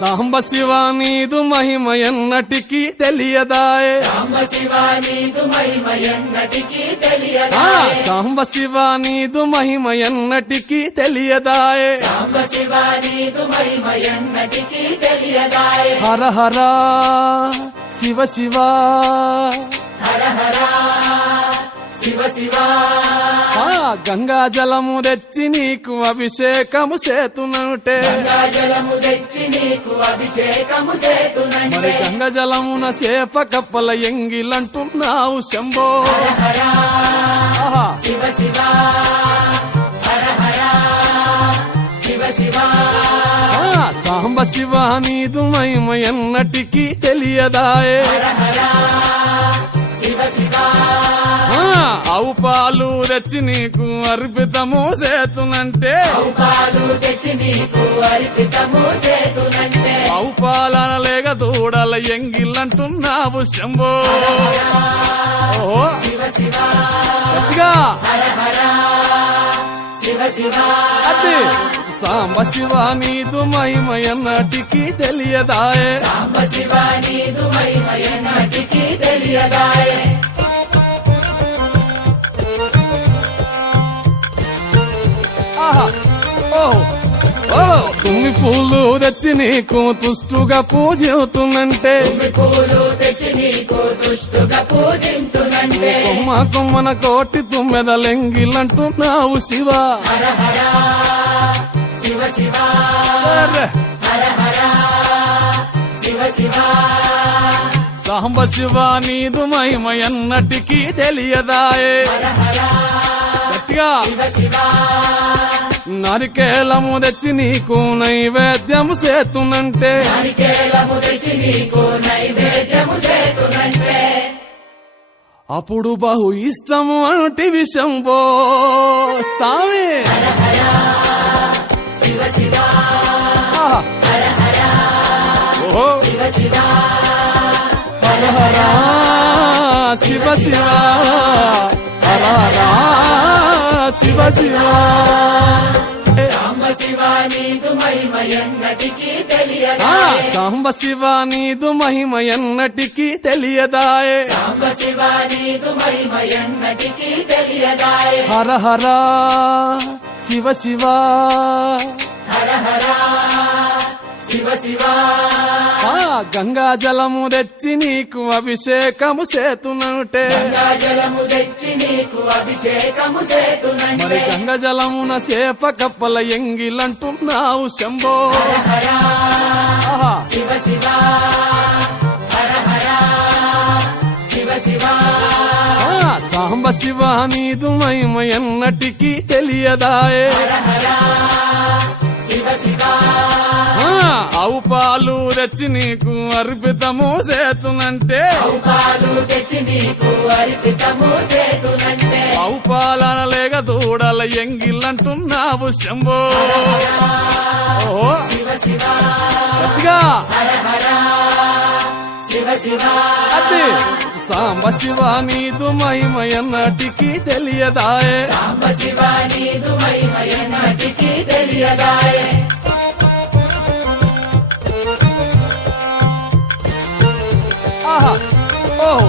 సాంబ శివ నీదు మహిమ ఎన్నటికీ తెలియదాయే సాంబ శివ నీదు మహిమ ఎన్నటికీ తెలియదాయే సాంబ శివ నీదు మహిమ ఎన్నటికీ తెలియదాయే సాంబ శివ నీదు మహిమ ఎన్నటికీ తెలియదాయే హర హర శివ శివ హర హర శివ శివ గంగా జలము తెచ్చి నీకు అభిషేకము చేతునంటే గంగా జలము తెచ్చి నీకు అభిషేకము చేతునంటే మరి గంగా జలమున చేప కప్పల ఎంగిలంటున్నావు శంభో హర హర ఆహా. శివ శివ హర హర శివ శివ సాంబ శివ నీదు మహిమ ఎన్నటికీ తెలియదాయే హర హర శివ శివ ఆవు పాలు తెచ్చి నీకు అర్పితము చేతునంటే పాలు తెచ్చి నీకు అర్పితము చేతునంటే ఆవు పాలన లేక దూడల ఎంగిలంటున్నావు శంభో ఓహో శివ శివ గట్టిగా హర హర శివ శివ అది సాంబ శివ నీదు మహిమ ఎన్నటికీ తెలియదాయే సాంబ శివ నీదు మహిమ ఎన్నటికీ తెలియదాయే ఆహా ఓహో ఓహో తుమ్మి పూలు తెచ్చి నీకు తుష్టుగా పూజవుతున్నంటే పూలు తెచ్చి నీకు దుష్టుగా పూజింతునంటే కొమ్మ కొమ్మన కోటి తుమ్మెదలెంగిలంటున్నావు శివ హర హర శివ శివ అర్రె. హర హర శివ శివ సాంబ శివ నీదు మహిమ ఎన్నటికీ తెలియదాయే హర హర గట్టిగా శివ శివ నరికేలము తెచ్చి నీకు నైవేద్యము చేతునంటే నారికేలము తెచ్చి నీకు నైవేద్యము చేతునంటే అప్పుడు బహు ఇష్టము అంటివి శంభో సామి హర హర శివ శివ ఆహా. హర హర ఓహో శివ శివ హర హర శివ శివ హర హర శివ శివ సాంబ శివ నీదు మహిమ ఎన్నటికీ తెలియదాయే సాంబ శివ నీదు మహిమ ఎన్నటికీ తెలియదాయే సాంబ శివ నీదు మహిమ ఎన్నటికీ తెలియదాయే హర హర శివ శివ హర హర శివ శివ గంగా జలము తెచ్చి నీకు అభిషేకము చేతునంటే గంగా జలము తెచ్చి నీకు అభిషేకము మరి చేతునంటే గంగా జలమున చేప కప్పల ఎంగిలంటున్నావు శంభో హర హర ఆహా. శివ శివ హర హర శివ శివ సాంబ శివ నీదు మహిమ ఎన్నటికీ తెలియదాయే హర హర శివ శివ ఆవు పాలు తెచ్చి నీకు అర్పితము చేతునంటే పాలు తెచ్చి నీకు అర్పితము చేతునంటే ఆవు పాలన లేక దూడల ఎంగిలంటున్నావు శంభో ఓహో శివ శివ గట్టిగా హర హర శివ శివ అది సాంబ శివ నీదు మహిమ ఎన్నటికీ తెలియదాయే సాంబ శివ నీదు మహిమ ఎన్నటికీ తెలియదాయే ఆహా ఓహో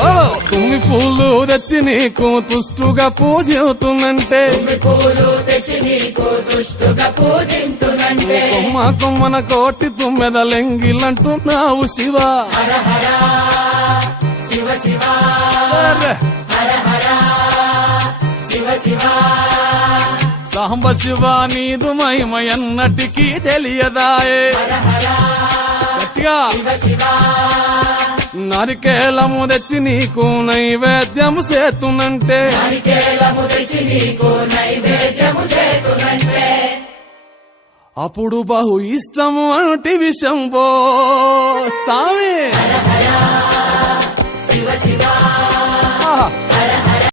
ఓహో తుమ్మి పూలు తెచ్చి నీకు తుష్టుగా పూజవుతున్నంటే పూలు తెచ్చి నీకు దుష్టుగా పూజింతునంటే కొమ్మ కొమ్మన కోటి తుమ్మెదలెంగిలంటున్నావు శివ హర హర శివ శివ అర్రె. హర హర శివ శివ సాంబ శివ నీదు మహిమ ఎన్నటికీ తెలియదాయే హర హర గట్టిగా శివ శివ నరికేలము తెచ్చి నీకు నైవేద్యము చేతునంటే నారికేలము తెచ్చి నీకు నైవేద్యము చేతునంటే అప్పుడు బహు ఇష్టము అంటివి శంభో సామి హర హర శివ శివ